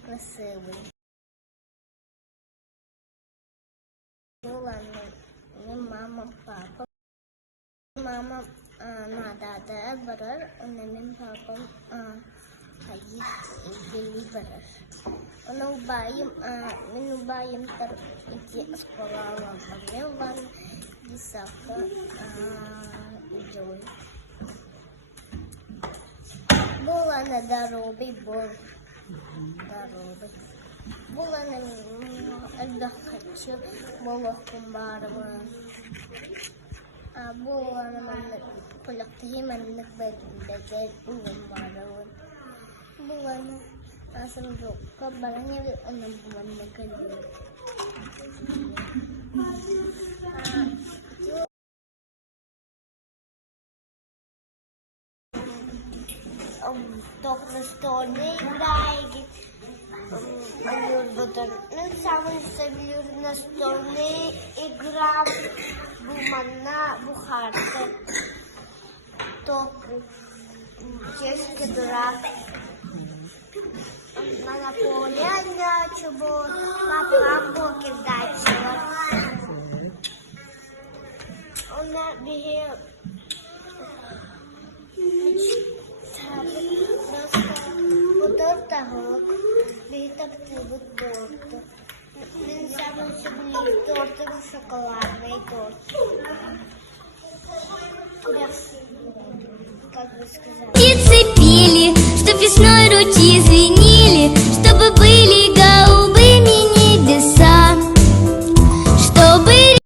красивий. Була не мама, папа. Mama nadada barar, onun babam hayır ilgili barar. Onun bayım tabii sekolah lamanya var, di saka joy. Bulan darobi bol, darobi. Bulan ada kacu bawah kumbaran. Buwan naman palakiman nagbagay ulang marawan. Buwan nasa nandok ka balangin anong buwan nagkalit. Tok na story like nagsaman sa bilir na story igram bumana bukharte tok чешки дурак на Наполеоне чего папа кидать он бегал вот того биток вот торт самый любимый торт шоколадный торт. Как бы сказать? Птицы пели, что весной